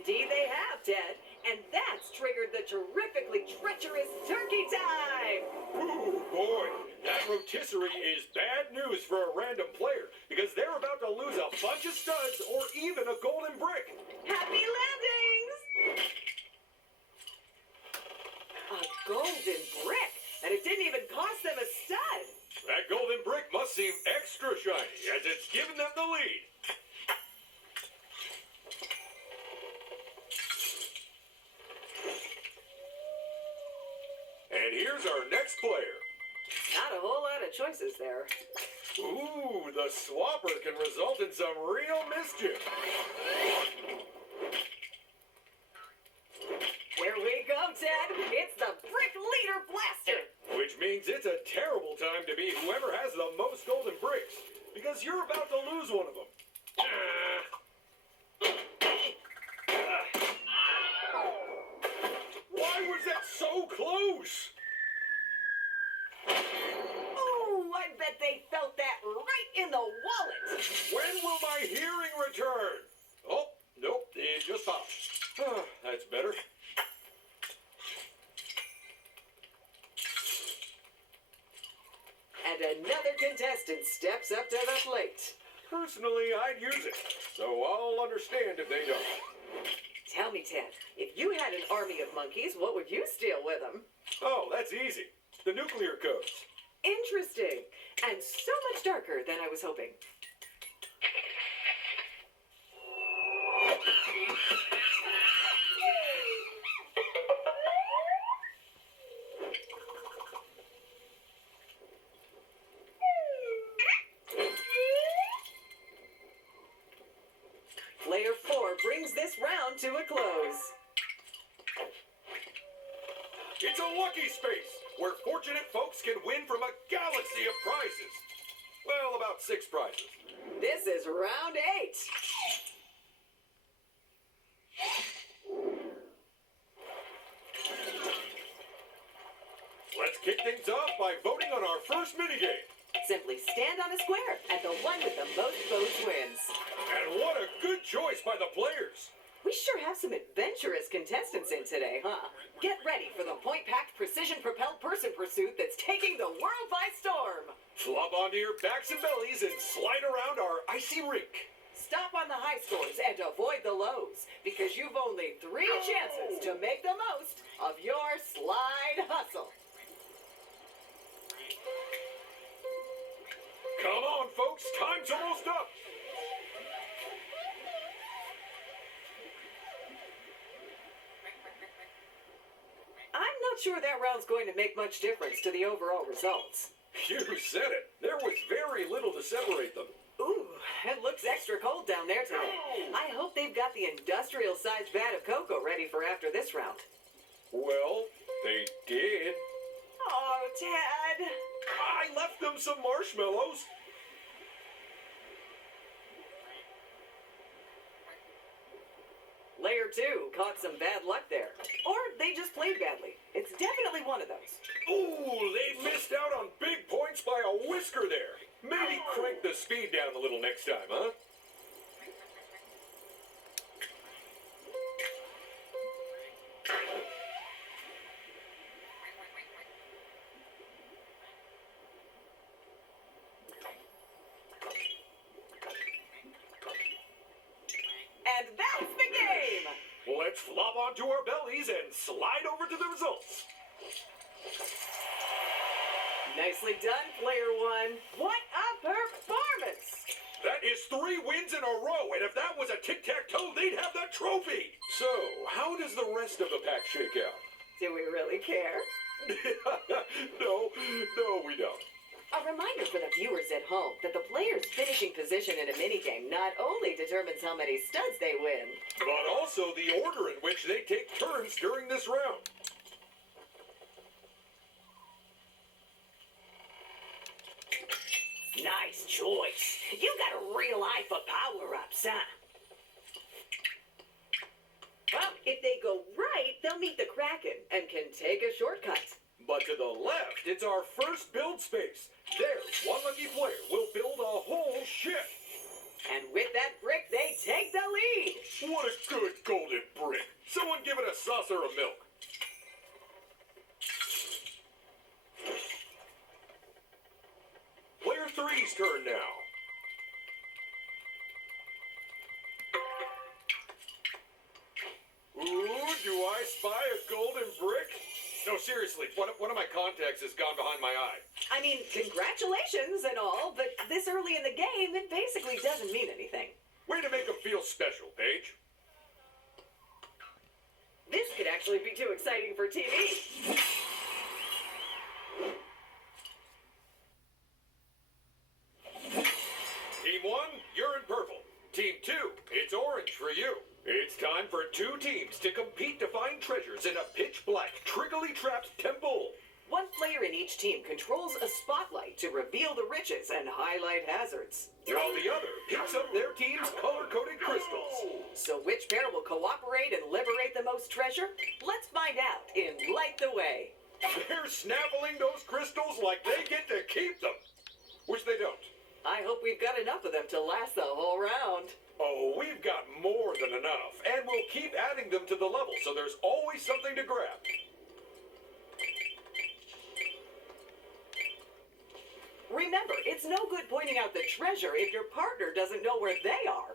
Indeed they have, Ted. And that's triggered the terrifically treacherous turkey time! Ooh, boy. That rotisserie is bad news for a random player because they're about to lose a bunch of studs or even a golden brick. Happy landings! A golden brick? And it didn't even cost them a stud! That golden brick must seem extra shiny as it's given them the lead. And here's our next player. Not a whole lot of choices there. Ooh, the swapper can result in some real mischief. Here we go, Ted! It's the Brick Leader Blaster! Which means it's a terrible time to be whoever has the most golden bricks, because you're about to lose one of them. Why was that so close? Ooh, I bet they felt that right in the wallet! When will my hearing return? Oh, nope, it just popped. That's better. And another contestant steps up to the plate. Personally, I'd use it, so I'll understand if they don't. Tell me, Ted, if you had an army of monkeys, what would you steal with them? Oh, that's easy. The nuclear codes. Interesting. And so much darker than I was hoping. Player 4 brings this round to a close. It's a lucky space where fortunate folks can win from a galaxy of prizes. Well, about 6 prizes. This is round 8. Let's kick things off by voting on our first minigame. Simply stand on a square, and the one with the most votes wins. And what a good choice by the players. We sure have some adventurous contestants in today, huh? Get ready for the point-packed, precision-propelled person pursuit that's taking the world by storm. Flop onto your backs and bellies and slide around our icy rink. Stop on the high scores and avoid the lows, because you've only 3 chances to make the most of your slide hustle. Come on, folks, time's almost up. I'm not sure that round's going to make much difference to the overall results. You said it. There was very little to separate them. Ooh, it looks extra cold down there today. I hope they've got the industrial-sized vat of cocoa ready for after this round. Well, they did. Oh, Ted. I left them some marshmallows. Layer 2 caught some bad luck there. Or they just played badly. It's definitely one of those. Ooh, they missed out on big points by a whisker there. Maybe crank the speed down a little next time, huh? And that's the game! Let's flop onto our bellies and slide over to the results. Nicely done, player 1. What a performance! That is 3 wins in a row, and if that was a tic-tac-toe, they'd have the trophy. So, how does the rest of the pack shake out? Do we really care? No, we don't. A reminder for the viewers at home that the player's finishing position in a minigame not only determines how many studs they win, But also the order in which they take turns during this round. nice choice. You got a real eye for power-ups, huh? Well, if they go right, they'll meet the Kraken and can take a shortcut. But to the left, it's our first build space. There, one lucky player will build a whole ship. And with that brick, they take the lead. What a good golden brick. Someone give it a saucer of milk. Player three's turn now. Ooh, do I spy a golden brick? No, seriously, one of my contacts has gone behind my eye. I mean, congratulations and all, but this early in the game, it basically doesn't mean anything. Way to make them feel special, Paige. This could actually be too exciting for TV. Team 1, you're in purple. Team 2, it's orange for you. It's time for two teams to compete to find treasures in a pitch-black, trickily-trapped temple. One player in each team controls a spotlight to reveal the riches and highlight hazards. While the other picks up their team's color-coded crystals. So which pair will cooperate and liberate the most treasure? Let's find out in Light the Way. They're snaffling those crystals like they get to keep them. Which they don't. I hope we've got enough of them to last the whole round. Oh, we've got more than enough. And we'll keep adding them to the level, so there's always something to grab. Remember, it's no good pointing out the treasure if your partner doesn't know where they are.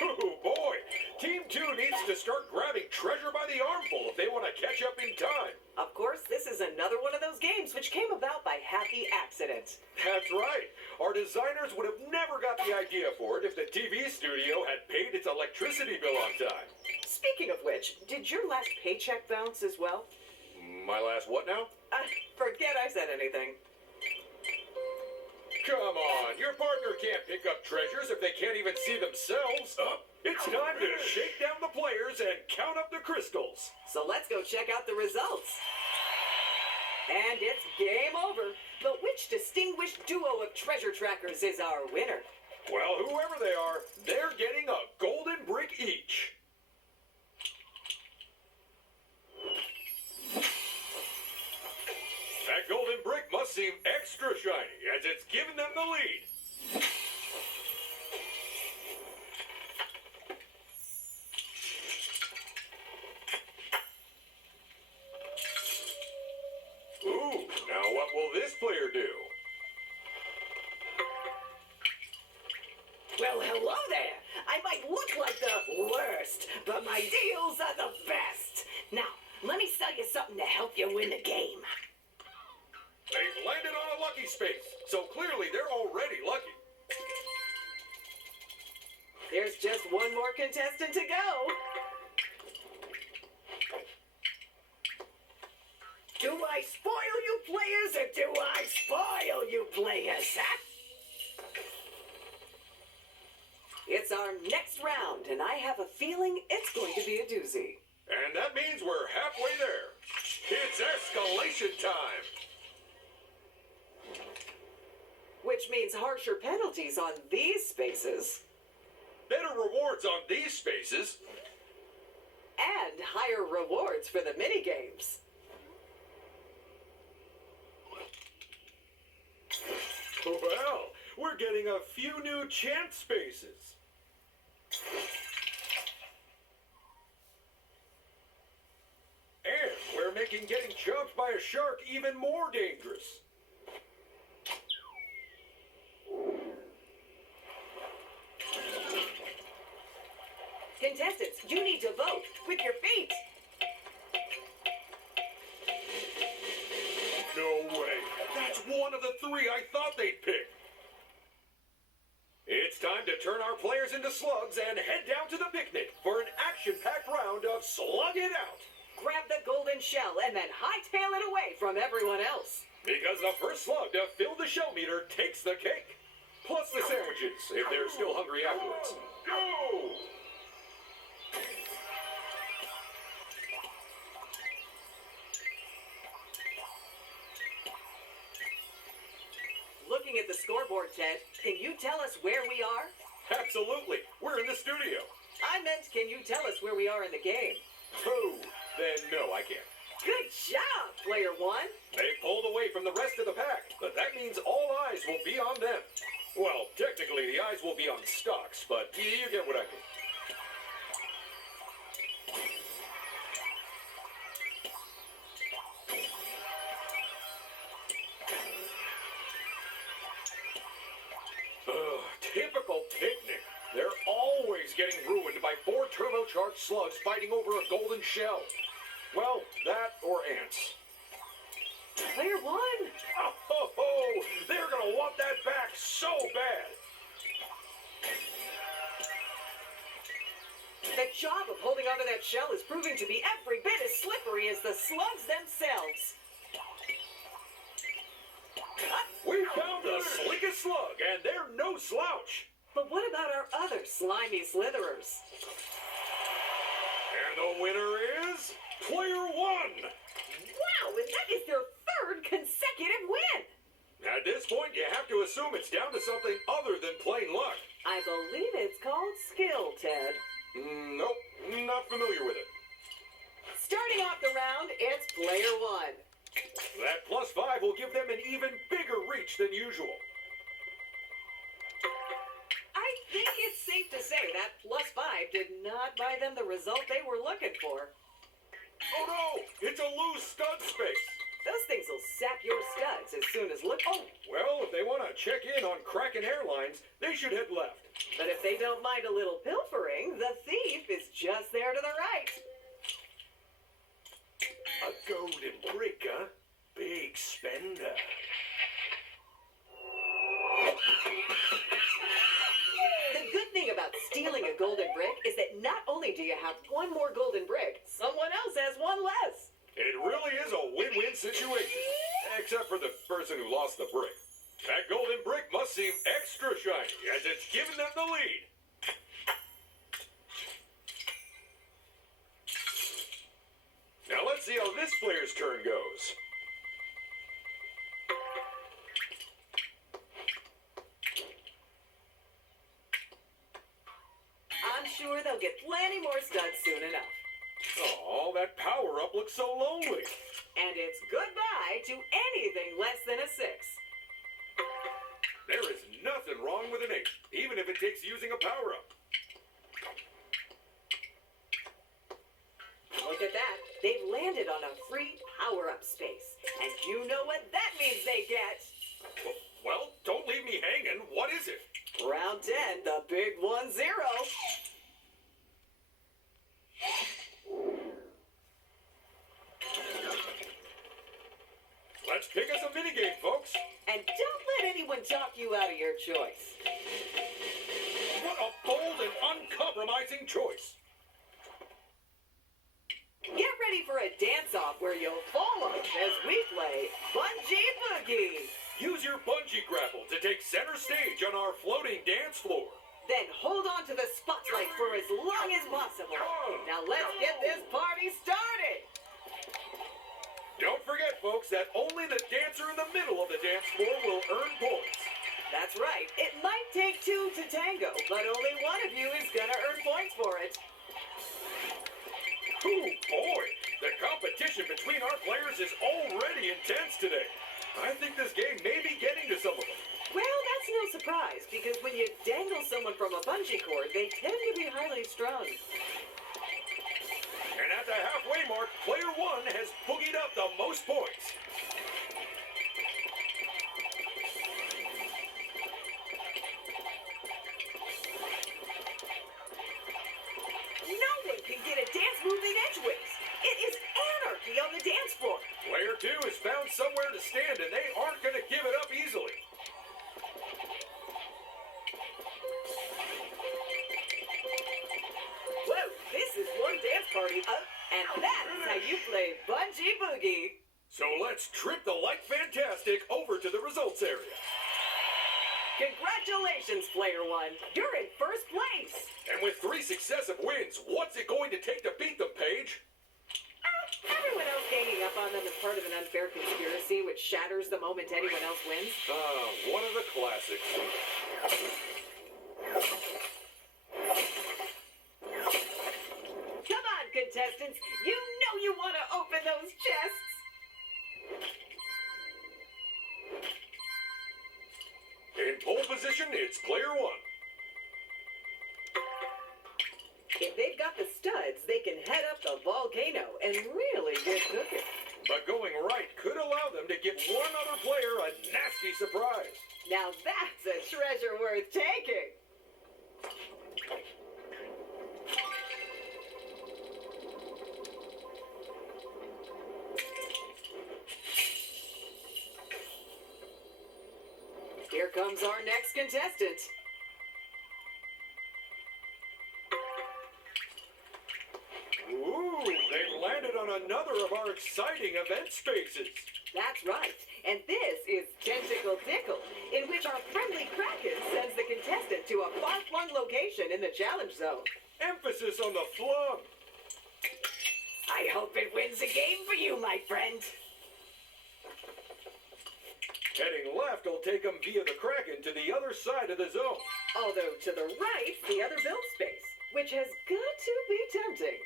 Oh boy, Team 2 needs to start grabbing treasure by the armful if they want to catch up in time. Of course, this is another one of those games which came about by happy accident. That's right. Our designers would have never got the idea for it if the TV studio had paid its electricity bill on time. Speaking of which, did your last paycheck bounce as well? My last what now? Forget I said anything. Come on, your partner can't pick up treasures if they can't even see themselves. It's time to shake down the players and count up the crystals. So let's go check out the results. And it's game over. But which distinguished duo of treasure trackers is our winner? Well, whoever they are, they're getting a golden brick each. That golden brick must seem extra shiny as it's giving them the lead. Ooh, now what will this player do? Well, hello there. I might look like the worst, but my deals are the best. Now, let me sell you something to help you win the game. They've landed on a lucky space, so clearly they're already lucky. There's just one more contestant to go. Do I spoil you players or do I spoil you players, huh? It's our next round, and I have a feeling it's going to be a doozy. And that means we're halfway there. It's escalation time. Which means harsher penalties on these spaces. Better rewards on these spaces. And higher rewards for the minigames. Well, we're getting a few new chance spaces. And we're making getting chopped by a shark even more dangerous. Contestants, you need to vote with your feet. No way. That's one of the three I thought they'd pick. It's time to turn our players into slugs and head down to the picnic for an action-packed round of Slug It Out. Grab the golden shell and then hightail it away from everyone else. Because the first slug to fill the shell meter takes the cake. Plus the sandwiches, if they're still hungry afterwards. Go! Looking at the scoreboard, Ted, can you tell us where we are? Absolutely. We're in the studio. I meant, can you tell us where we are in the game? Oh, then no, I can't. Good job, player one. They pulled away from the rest of the pack, but that means all eyes will be on them. Well, technically the eyes supplies will be on stocks, but you get what I mean. Ugh, typical picnic. They're always getting ruined by 4 turbocharged slugs fighting over a golden shell. Well, that or ants. Player 1! Oh, ho, ho. They're gonna want that back so bad. The job of holding onto that shell is proving to be every bit as slippery as the slugs themselves. We found the slickest slug, and they're no slouch. But what about our other slimy slitherers? And the winner is Player 1. Wow, and that is their 3rd consecutive win! At this point, you have to assume it's down to something other than plain luck. I believe it's called skill, Ted. Nope, not familiar with it. Starting off the round, it's Player 1. That +5 will give them an even bigger reach than usual. I think it's safe to say that +5 did not buy them the result they were looking for. Oh no, it's a loose stud space. Those things will sap your studs as soon as look. Oh, Well, if they want to check in on Kraken Airlines, they should head left. but if they don't mind a little pilfering, the thief is just there to the right. A golden brick, huh? Big spender. The good thing about stealing a golden brick is that not only do you have one more golden brick, someone else has one less. It really is a win-win situation. Except for the person who lost the brick. That golden brick must seem extra shiny as it's giving them the lead. Now let's see how this player's turn goes. I'm sure they'll get plenty more studs soon enough. Oh, that power-up looks so lonely. And it's goodbye to anything less than a 6. There is nothing wrong with an 8, even if it takes using a power-up. Look at that. They've landed on a free power-up space. And you know what that means they get. Well, don't leave me hanging. What is it? Round 10, the big 1-0. Let's pick us a minigame, folks. And don't let anyone talk you out of your choice. What a bold and uncompromising choice. Get ready for a dance-off where you'll fall off as we play Bungee Boogie. Use your bungee grapple to take center stage on our floating dance floor. Then hold on to the spotlight for as long as possible. Now let's get this party started. Don't forget, folks, that only the dancer in the middle of the dance floor will earn points. That's right. It might take 2 to tango, but only one of you is gonna earn points for it. Oh boy, the competition between our players is already intense today. I think this game may be getting to some of them. Well, that's no surprise, because when you dangle someone from a bungee cord, they tend to be highly strung. And at the halfway mark, player 1 has boogied up the most points. No one can get a dance move in edgeways. It is anarchy on the dance floor. Player 2 has found somewhere to stand, and they aren't going to give it up easily. Whoa, this is one dance party. And that's how you play Bungee Boogie. So let's trip the like fantastic over to the results area. Congratulations, Player 1. You're in first place. And with 3 successive wins, what's it going to take to beat them, Paige? Everyone else ganging up on them is part of an unfair conspiracy which shatters the moment anyone else wins. One of the classics. Come on, contestants. You know you want to open those chests. In pole position, it's player 1. If they've got the studs, they can head up the volcano and really get cooking. But going right could allow them to get one other player a nasty surprise. Now that's a treasure worth taking. Here comes our next contestant. Ooh, they've landed on another of our exciting event spaces. That's right. And this is Tentacle Tickle, in which our friendly Kraken sends the contestant to a far-flung location in the challenge zone. Emphasis on the flung. I hope it wins a game for you, my friend. Heading left will take them via the Kraken to the other side of the zone. Although to the right, the other build space, which has got to be tempting.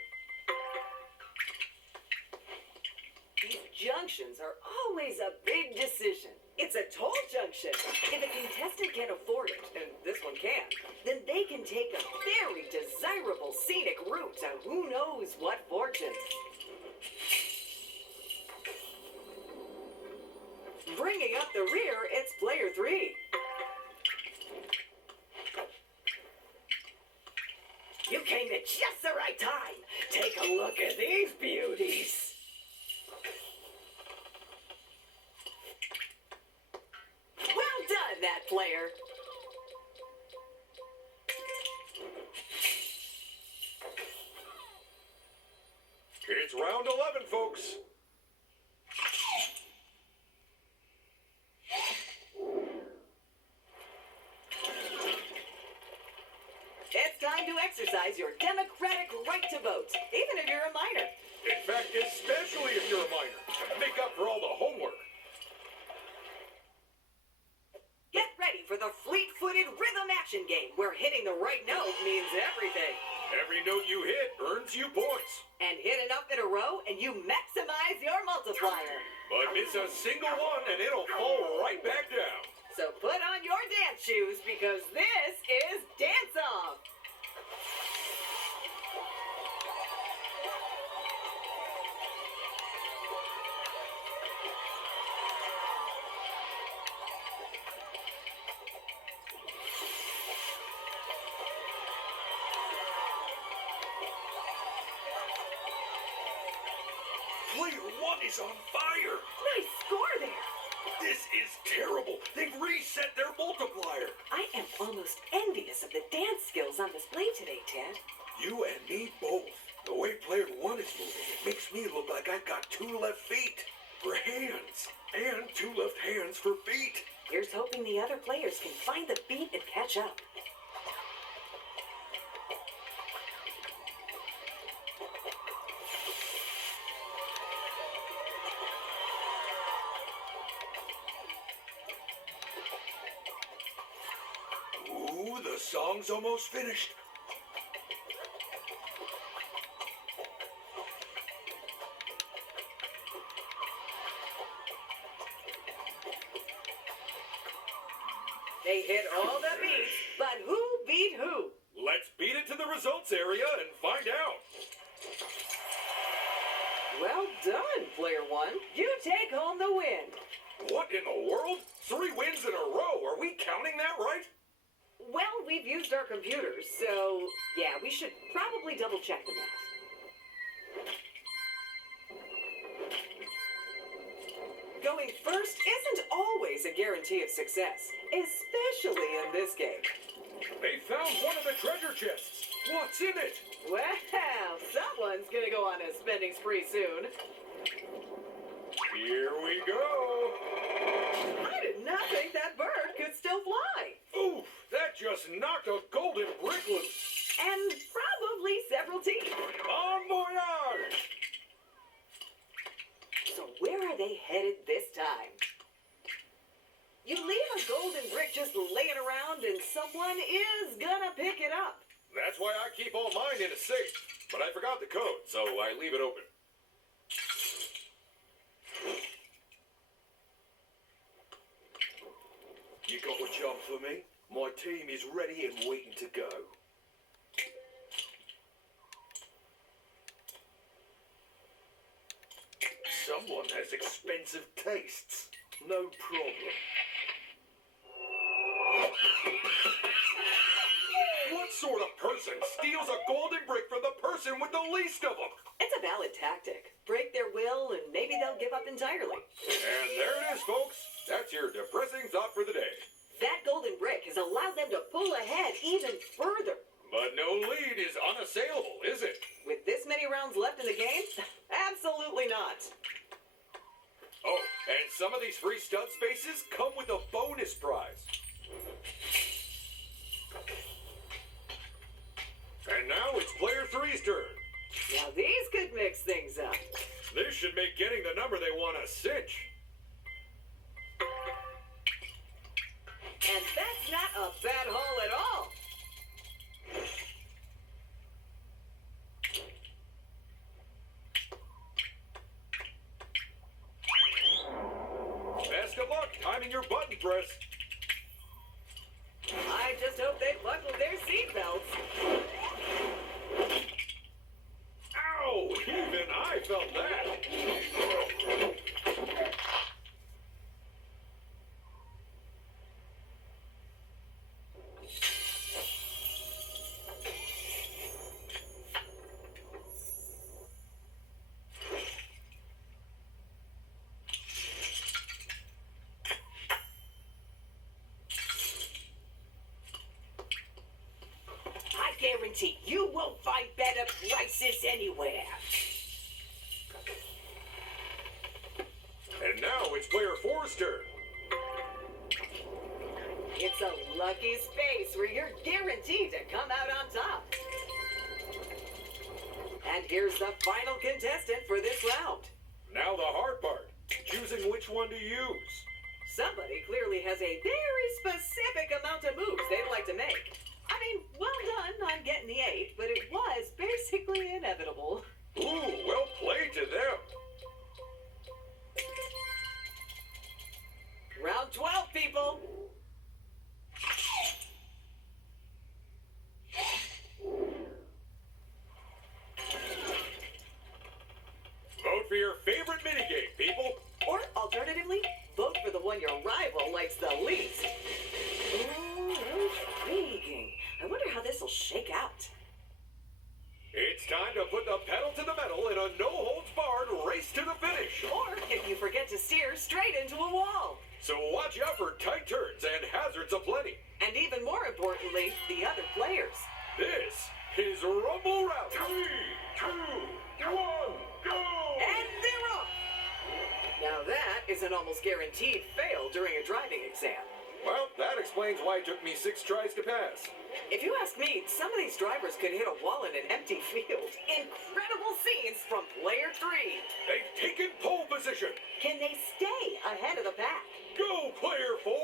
These junctions are always a big decision. It's a toll junction. If a contestant can afford it, and this one can, then they can take a very desirable scenic route to who knows what fortune. Bringing up the rear, it's player 3. You came at just the right time. Take a look at these beauties. Well done, that player. It's round 11, folks. It's time to exercise your democratic right to vote, even if you're a minor. In fact, especially if you're a minor. Make up for all the homework. Get ready for the fleet-footed rhythm action game, where hitting the right note means everything. Every note you hit earns you points. And hit enough in a row, and you maximize your multiplier. But miss a single one and it'll fall right back down. So put on your dance shoes, because this is Dance Off. Player 1 is on fire. Nice score there. This is terrible. They've reset their multiplier. I am almost envious of the dance skills on display today, Ted. You and me both. The way player 1 is moving, it makes me look like I've got 2 left feet for hands and 2 left hands for feet. Here's hoping the other players can find the beat and catch up. Ooh, the song's almost finished. They hit all the beats, but who beat who? Let's beat it to the results area and find out. Well done, player 1. You take home the win. What in the world? 3 wins in a row. Are we counting that right? Well, we've used our computers, so yeah, we should probably double check the math. Going first isn't always a guarantee of success, especially in this game. They found one of the treasure chests. What's in it? Well, someone's gonna go on a spending spree soon. Here we go. I did not think that bird could still fly. Oof, that just knocked a golden brick loose. And probably several teeth. Bon voyage! So where are they headed this time? You leave a golden brick just laying around and someone is gonna pick it up. That's why I keep all mine in a safe. But I forgot the code, so I leave it open. You got a job for me? My team is ready and waiting to go. expensive tastes. No problem. What sort of person steals a golden brick from the person with the least of them? It's a valid tactic. Break their will, and maybe they'll give up entirely. And there it is, folks. That's your depressing thought for the day. That golden brick has allowed them to pull ahead even further. But no lead is unassailable, is it? With this many rounds left in the game? Absolutely not. Oh, and some of these free stud spaces come with a bonus prize. And now it's player 3's turn. Now these could mix things up. This should make getting the number they want a cinch. And that's not a bad haul at all. Best of luck timing your button press. I just hope they buckled their seatbelts. Ow! Even I felt that. I guarantee you won't find better prices anywhere. And now it's player 4's turn. It's a lucky space where you're guaranteed to come out on top. And here's the final contestant for this round. Now the hard part, choosing which one to use. Somebody clearly has a very specific amount of moves they'd like to make. I mean, well done on getting the 8, but it was basically inevitable. Ooh, well played to them. Round 12, people. Vote for your favorite minigame, people. Or alternatively, vote for the one your rival likes the least. Ooh, intriguing. I wonder how this will shake out. It's time to put the pedal to the metal in a no-holds-barred race to the finish. Or, if you forget to steer, straight into a wall. So watch out for tight turns and hazards aplenty. And even more importantly, the other players. This is Rumble Rally. 3, 2, 1, go! And they're off! Now that is an almost guaranteed fail during a driving exam. Well, that explains why it took me 6 tries to pass. If you ask me, some of these drivers could hit a wall in an empty field. Incredible scenes from player 3. They've taken pole position. Can they stay ahead of the pack? Go, player 4!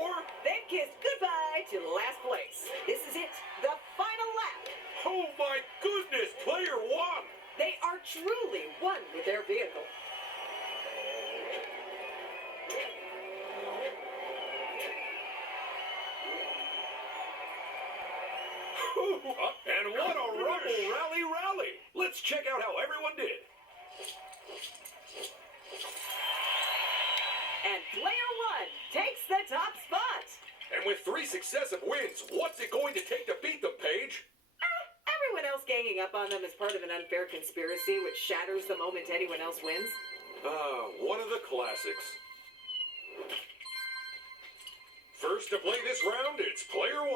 They've kissed goodbye to last place. This is it, the final lap. Oh my goodness, player 1! They are truly one with their vehicle. And what a Rumble Rally! Let's check out how everyone did. And player 1 takes the top spot. And with 3 successive wins, what's it going to take to beat them, Paige? Everyone else ganging up on them is part of an unfair conspiracy which shatters the moment anyone else wins. One of the classics. First to play this round, it's player 1.